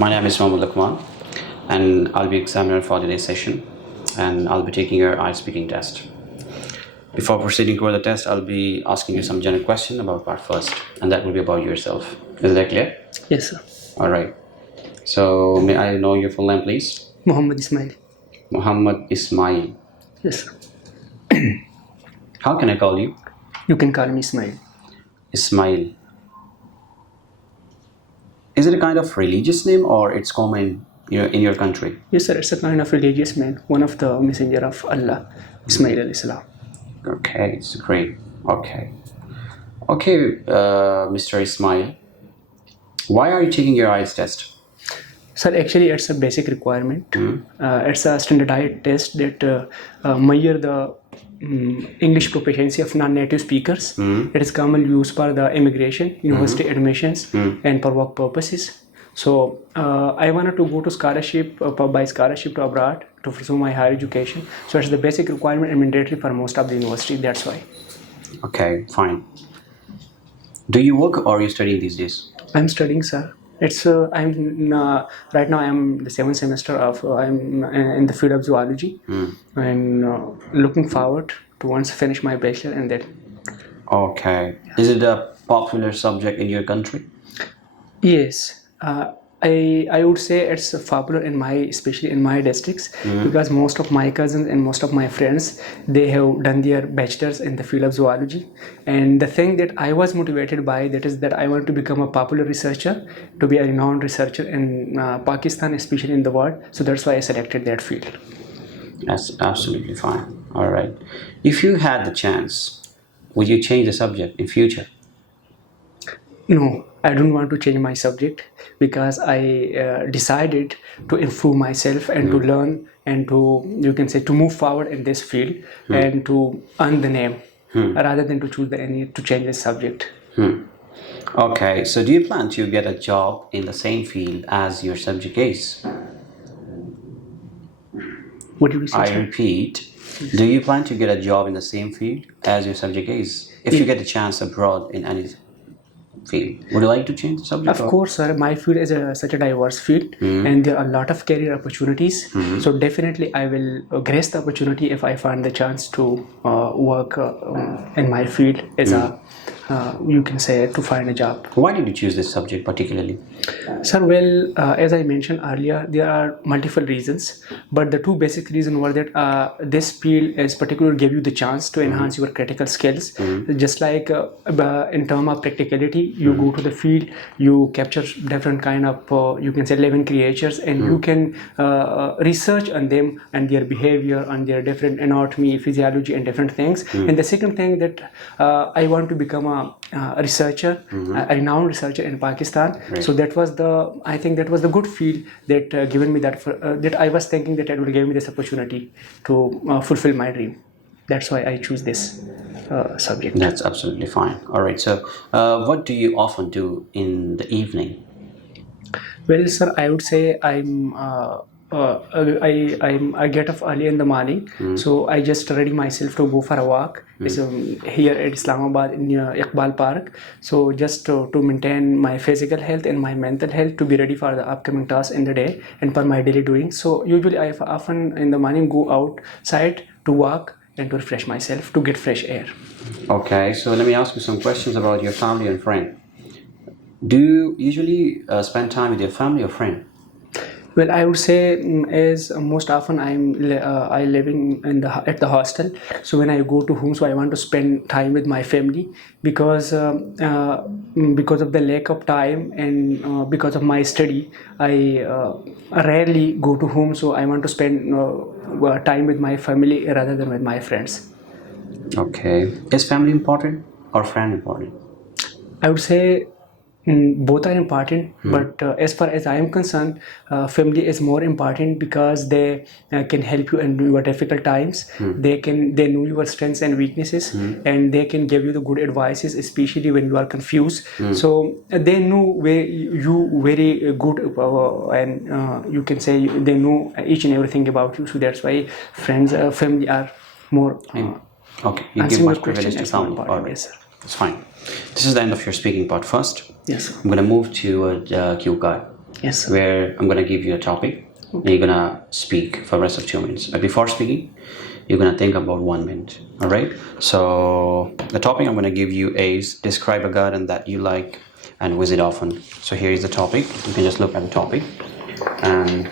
My name is Luqman, and I'll be examiner for today's session, and I'll be taking your IELTS speaking test. Before proceeding toward the test, I'll be asking you some general question about part first, and that will be about yourself. Is that clear? Yes, sir. All right. So, may I know your full name, please? Muhammad Ismail. Muhammad Ismail. Yes, sir. How can I call you? You can call me Ismail. Ismail. Is it a kind of religious name or it's common in your country? Yes, sir. It's a kind of religious man, one of the messenger of Allah, Ismail alayhi salam. Okay, it's great. Okay, Mr. Ismail, why are you taking your IELTS test? Sir, actually, it's a basic requirement. It's a standardized test that measure the English proficiency of non-native speakers. It is commonly used for the immigration, university admissions, and for work purposes. So I wanted to go to scholarship, by scholarship to abroad to pursue my higher education. So it's the basic requirement and mandatory for most of the university. That's why. Okay, fine. Do you work or are you studying these days? I'm studying, sir. It's I'm right now. I'm the 7th semester of. I'm in the field of zoology, and looking forward to once finish my bachelor and then. Okay. Is it a popular subject in your country? Yes. I would say it's popular especially in my districts, because most of my cousins and most of my friends, they have done their bachelors in the field of zoology. And the thing that I was motivated by, that is that I want to become a popular researcher, to be a renowned researcher in Pakistan, especially in the world. So that's why I selected that field. That's absolutely fine. All right. If you had the chance, would you change the subject in future? No, I don't want to change my subject, because I decided to improve myself and to learn and to, you can say, to move forward in this field and to earn the name rather than to to change the subject. Okay, so do you plan to get a job in the same field as your subject is? What do you say? I repeat, do you plan to get a job in the same field as your subject is? If you get a chance abroad in any field, would you like to change the subject? Of course, sir. My field is such a diverse field, and there are a lot of career opportunities. So definitely, I will grace the opportunity if I find the chance to work in my field as a, you can say, to find a job. Why did you choose this subject particularly? Sir, well, as I mentioned earlier, there are multiple reasons, but the two basic reasons were that this field is particularly give you the chance to enhance your critical skills. Just like in terms of practicality, you go to the field, you capture different kind of, you can say, living creatures, and you can research on them and their behavior, on their different anatomy, physiology, and different things. And the second thing that I want to become a researcher, a renowned researcher in Pakistan. Right. So I think that was the good field that given me that I was thinking that it will give me this opportunity to fulfill my dream. That's why I choose this subject. That's absolutely fine. All right, so what do you often do in the evening? Well, sir, I would say I get up early in the morning, so I just ready myself to go for a walk. It's here at Islamabad in Iqbal Park. So just to maintain my physical health and my mental health, to be ready for the upcoming tasks in the day and for my daily doings. So usually I often in the morning go outside to walk and to refresh myself, to get fresh air. Okay, so let me ask you some questions about your family and friend. Do you usually spend time with your family or friend? Well, I would say as most often I living at the hostel. So when I go to home, so I want to spend time with my family, because of the lack of time and because of my study, I rarely go to home. So I want to spend time with my family rather than with my friends. Okay, is family important or friend important? I would say both are important, but as far as I am concerned, family is more important, because they can help you in your difficult times. They know your strengths and weaknesses, and they can give you the good advices, especially when you are confused. So they know where you very good, and you can say they know each and everything about you. So that's why family are more. Okay, you give much privilege to family. All right. Yes, sir. It's fine. This is the end of your speaking part first. Yes, sir. I'm going to move to a cue card. Yes, sir. where I'm gonna give you a topic and you're gonna speak for the rest of 2 minutes. But before speaking, you're gonna think about 1 minute. All right. So the topic I'm gonna give you is describe a garden that you like and visit often. So here is the topic. You can just look at the topic, and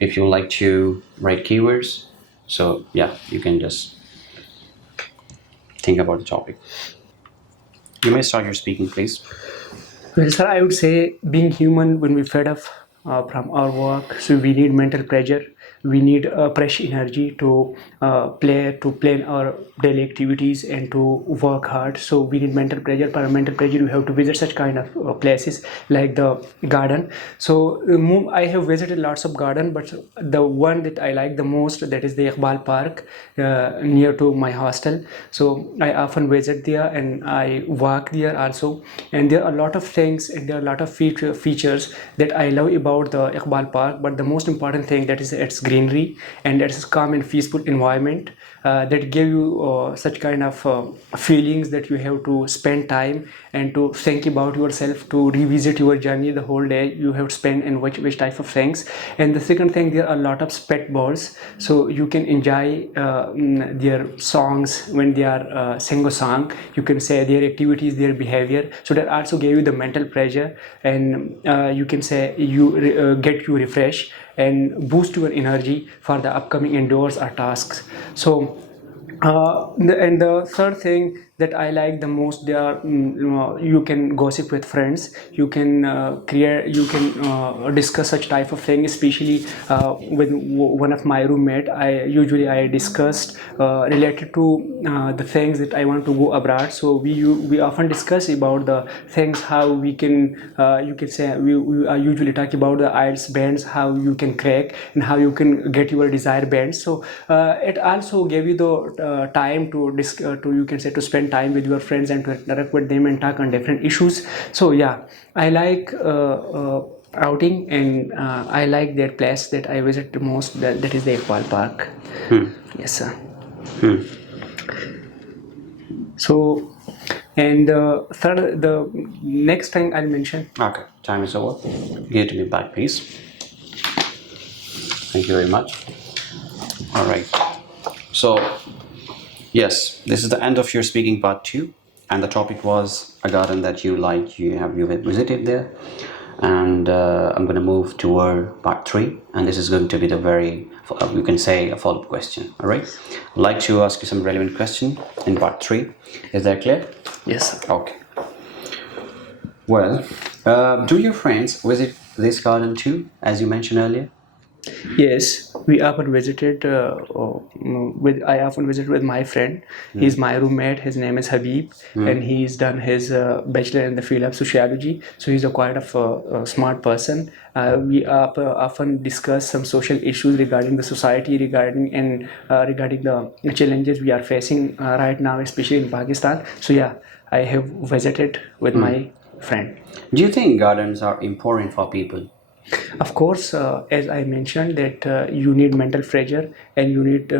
if you like to write keywords, so yeah, you can just think about the topic. You may start your speaking, please. Well, sir, I would say being human, when we fed up from our work, so we need mental pressure. We need fresh energy to plan our daily activities and to work hard. So we need mental pressure. For mental pressure, you have to visit such kind of places like the garden. So I have visited lots of garden, but the one that I like the most, that is the Iqbal Park near to my hostel. So I often visit there and I walk there also. And there are a lot of things and there are a lot of features that I love about the Iqbal Park. But the most important thing, that is its greenery and its calm and peaceful environment that give you such kind of feelings that you have to spend time and to think about yourself, to revisit your journey the whole day you have spent in which type of things. And the second thing, there are a lot of pet birds, so you can enjoy their songs when they are sing a song. You can say their activities, their behavior, so that also gave you the mental pressure, and you can say you get you refresh and boost your energy for the upcoming indoors or tasks. So and the third thing that I like the most, they are you can gossip with friends, you can discuss such type of thing, especially with one of my roommate. I discussed related to the things that I want to go abroad. So we often discuss about the things, how we can you can say we usually talk about the IELTS bands, how you can crack and how you can get your desired bands. So it also gave you the time to you can say to spend time with your friends and to interact with them and talk on different issues. So yeah, I like outing, and I like that place that I visit the most, that is the Iqbal Park. Yes, sir. So, and the next thing I'll mention. Okay, time is over. Give to me back, please. Thank you very much. All right. So, yes, this is the end of your speaking part 2, and the topic was a garden that you like. You visited there, and I'm going to move toward part 3, and this is going to be the very, you can say, a follow-up question. All right. I'd like to ask you some relevant question in part 3. Is that clear? Yes, sir. Okay. Well, do your friends visit this garden too, as you mentioned earlier? Yes, we often visited I often visit with my friend. He's my roommate. His name is Habib, and he's done his bachelor in the field of sociology. So he's a quite of a smart person. We often discuss some social issues regarding the society, regarding the challenges we are facing right now, especially in Pakistan. So yeah, I have visited with my friend. Do you think gardens are important for people? Of course, as I mentioned, that you need mental pressure and you need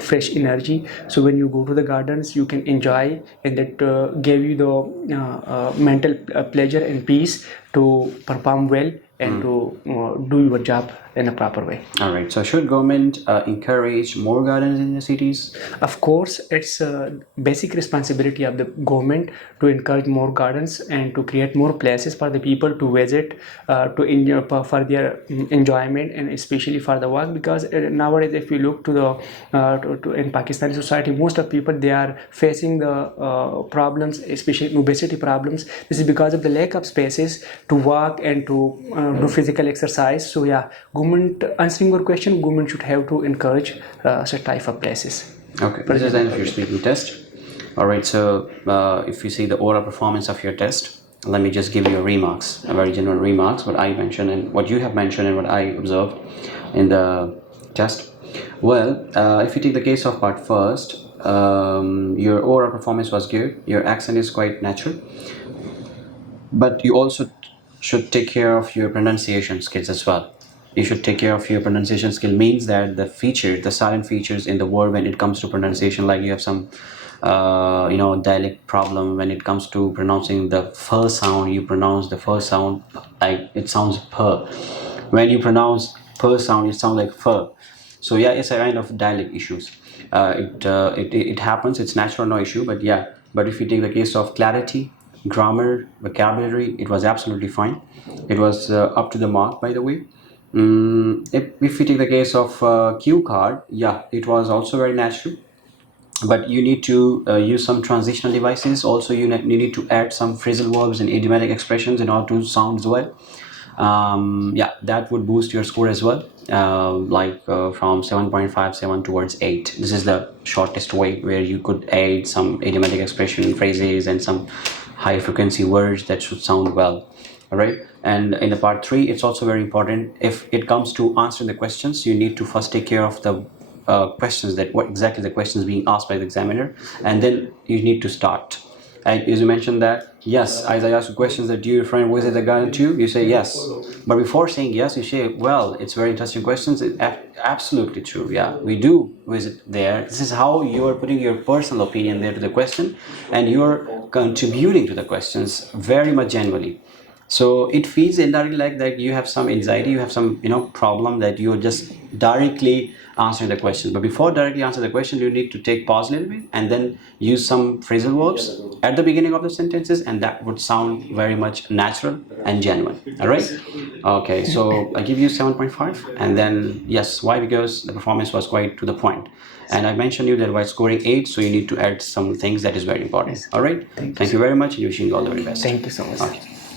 fresh energy. So when you go to the gardens, you can enjoy, and that give you the mental pleasure and peace to perform well and to do your job in a proper way. All right. So should government encourage more gardens in the cities? Of course, it's a basic responsibility of the government to encourage more gardens and to create more places for the people to visit, to enjoy for their enjoyment, and especially for the work. Because nowadays, if we look to the in Pakistani society, most of people, they are facing the problems, especially obesity problems. This is because of the lack of spaces to walk and to do physical exercise. So yeah, government, answering your question, government should have to encourage such type of places. Okay, this is the end of your speaking test. All right, so if you see the oral performance of your test, let me just give you remarks, a very general remarks, what I mentioned and what you have mentioned and what I observed in the test. Well, if you take the case of part first, your oral performance was good, your accent is quite natural, but you also should take care of your pronunciation skills as well. You should take care of your pronunciation skill, means that the silent features in the word when it comes to pronunciation, like you have some dialect problem when it comes to pronouncing the first sound. You pronounce the first sound like it sounds per. When you pronounce per sound, it sounds like fur. So yeah, it's a kind of dialect issues. It happens. It's natural, no issue. But yeah, but if you take the case of clarity, grammar, vocabulary, it was absolutely fine. It was up to the mark, by the way. If we take the case of cue card, yeah, it was also very natural, but you need to use some transitional devices. Also, you need to add some phrasal verbs and idiomatic expressions in order to sound well. Yeah, that would boost your score as well, from 7.57 towards 8. This is the shortest way where you could add some idiomatic expression phrases and some high frequency words that should sound well. All right, and in the part 3, it's also very important. If it comes to answering the questions, you need to first take care of the questions, that what exactly the questions being asked by the examiner, and then you need to start. And as you mentioned that, yes, as I ask you questions that, do your friend visit the garden too? You say yes. But before saying yes, you say, well, it's very interesting questions. Absolutely true. Yeah, we do visit there. This is how you are putting your personal opinion there to the question, and you're contributing to the questions very much genuinely. So it feels indirectly like that you have some anxiety, you have some problem, that you're just directly answering the question. But before directly answer the question, you need to take pause a little bit and then use some phrasal verbs at the beginning of the sentences, and that would sound very much natural and genuine. All right. Okay, so I give you 7.5, and then yes, why? Because the performance was quite to the point. And I mentioned you that while scoring 8, so you need to add some things that is very important. All right. Thank you very much, and wishing you all the very best. Thank you so much. Okay.